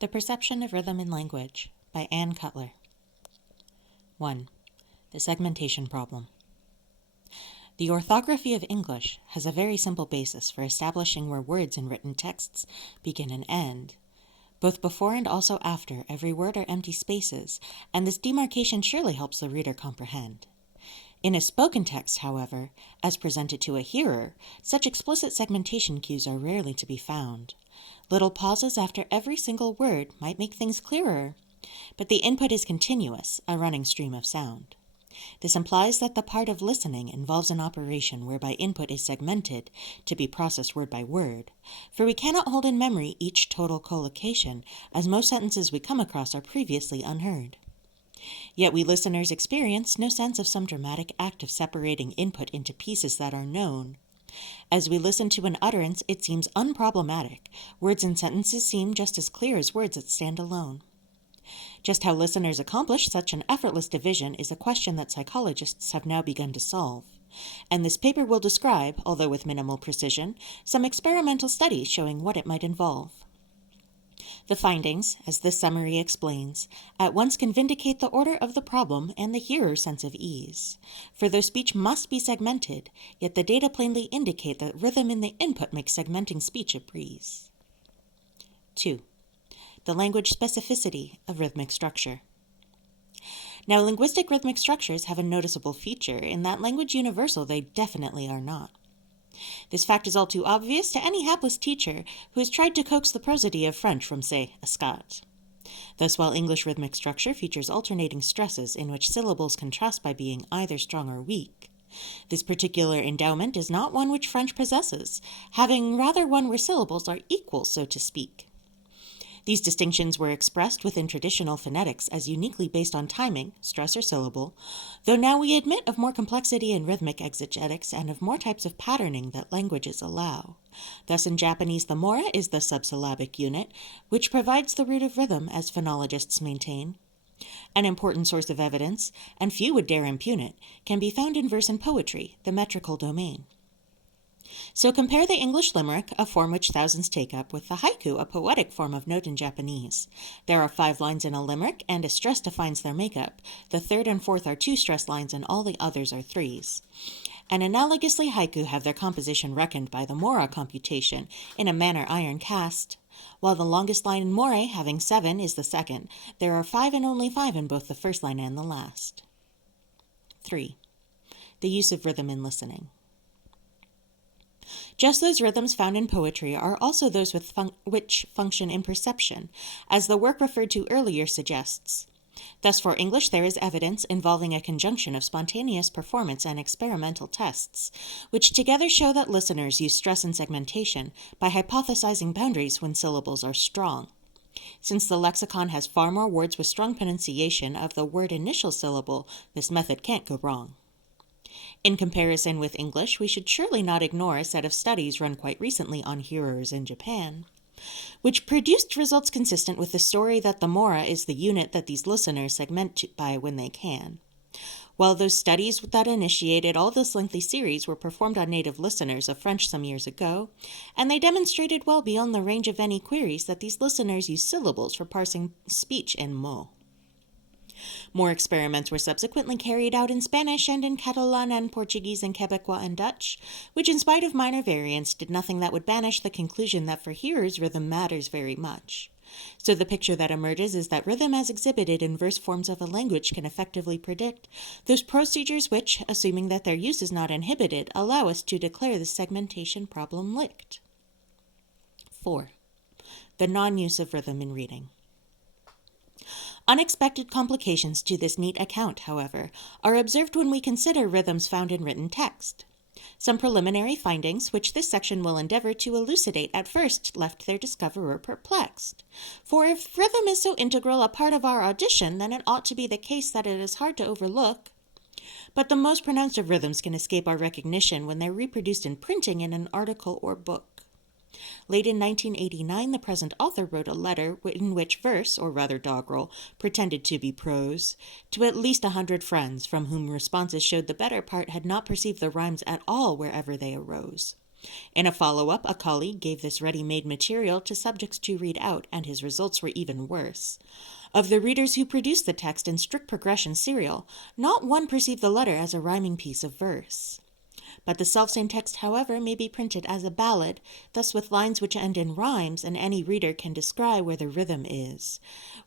The Perception of Rhythm in Language by Ann Cutler. 1. The Segmentation Problem. The orthography of English has a very simple basis for establishing where words in written texts begin and end. Both before and also after every word are empty spaces, and this demarcation surely helps the reader comprehend. In a spoken text, however, as presented to a hearer, such explicit segmentation cues are rarely to be found. Little pauses after every single word might make things clearer, but the input is continuous, a running stream of sound. This implies that the part of listening involves an operation whereby input is segmented to be processed word by word, for we cannot hold in memory each total collocation, as most sentences we come across are previously unheard. Yet we listeners experience no sense of some dramatic act of separating input into pieces that are known. As we listen to an utterance, it seems unproblematic. Words and sentences seem just as clear as words that stand alone. Just how listeners accomplish such an effortless division is a question that psychologists have now begun to solve. And this paper will describe, although with minimal precision, some experimental studies showing what it might involve. The findings, as this summary explains, at once can vindicate the order of the problem and the hearer's sense of ease. For though speech must be segmented, yet the data plainly indicate that rhythm in the input makes segmenting speech a breeze. 2. The language specificity of rhythmic structure. Now, linguistic rhythmic structures have a noticeable feature in that language universal they definitely are not. This fact is all too obvious to any hapless teacher who has tried to coax the prosody of French from, say, a Scot. Thus, while English rhythmic structure features alternating stresses in which syllables contrast by being either strong or weak, this particular endowment is not one which French possesses, having rather one where syllables are equal, so to speak. These distinctions were expressed within traditional phonetics as uniquely based on timing, stress or syllable, though now we admit of more complexity in rhythmic exegetics and of more types of patterning that languages allow. Thus in Japanese the mora is the subsyllabic unit, which provides the root of rhythm, as phonologists maintain. An important source of evidence, and few would dare impugn it, can be found in verse and poetry, the metrical domain. So compare the English limerick, a form which thousands take up, with the haiku, a poetic form of note in Japanese. There are 5 lines in a limerick, and a stress defines their makeup. The third and fourth are 2 stress lines, and all the others are 3s. And analogously, haiku have their composition reckoned by the mora computation, in a manner iron cast. While the longest line in morae, having 7, is the second, there are 5 and only 5 in both the first line and the last. 3. The use of rhythm in listening. Just those rhythms found in poetry are also those which function in perception, as the work referred to earlier suggests. Thus for English there is evidence involving a conjunction of spontaneous performance and experimental tests, which together show that listeners use stress and segmentation by hypothesizing boundaries when syllables are strong. Since the lexicon has far more words with strong pronunciation of the word initial syllable, this method can't go wrong. In comparison with English, we should surely not ignore a set of studies run quite recently on hearers in Japan, which produced results consistent with the story that the mora is the unit that these listeners segment by when they can. While those studies that initiated all this lengthy series were performed on native listeners of French some years ago, and they demonstrated well beyond the range of any queries that these listeners use syllables for parsing speech in mots. More experiments were subsequently carried out in Spanish and in Catalan and Portuguese and Quebecois and Dutch, which in spite of minor variants did nothing that would banish the conclusion that for hearers rhythm matters very much. So the picture that emerges is that rhythm as exhibited in verse forms of a language can effectively predict those procedures which, assuming that their use is not inhibited, allow us to declare the segmentation problem licked. 4. The non-use of rhythm in reading. Unexpected complications to this neat account, however, are observed when we consider rhythms found in written text. Some preliminary findings, which this section will endeavor to elucidate at first, left their discoverer perplexed. For if rhythm is so integral a part of our audition, then it ought to be the case that it is hard to overlook. But the most pronounced of rhythms can escape our recognition when they're reproduced in printing in an article or book. Late in 1989, the present author wrote a letter in which verse, or rather doggerel, pretended to be prose, to at least 100 friends, from whom responses showed the better part had not perceived the rhymes at all wherever they arose. In a follow-up, a colleague gave this ready-made material to subjects to read out, and his results were even worse. Of the readers who produced the text in strict progression serial, not one perceived the letter as a rhyming piece of verse. But the selfsame text, however, may be printed as a ballad, thus with lines which end in rhymes, and any reader can descry where the rhythm is,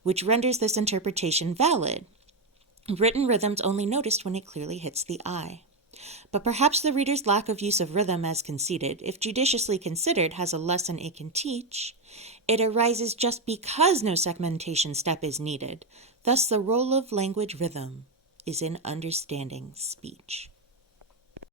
which renders this interpretation valid. Written rhythm's only noticed when it clearly hits the eye. But perhaps the reader's lack of use of rhythm as conceded, if judiciously considered, has a lesson it can teach. It arises just because no segmentation step is needed. Thus the role of language rhythm is in understanding speech.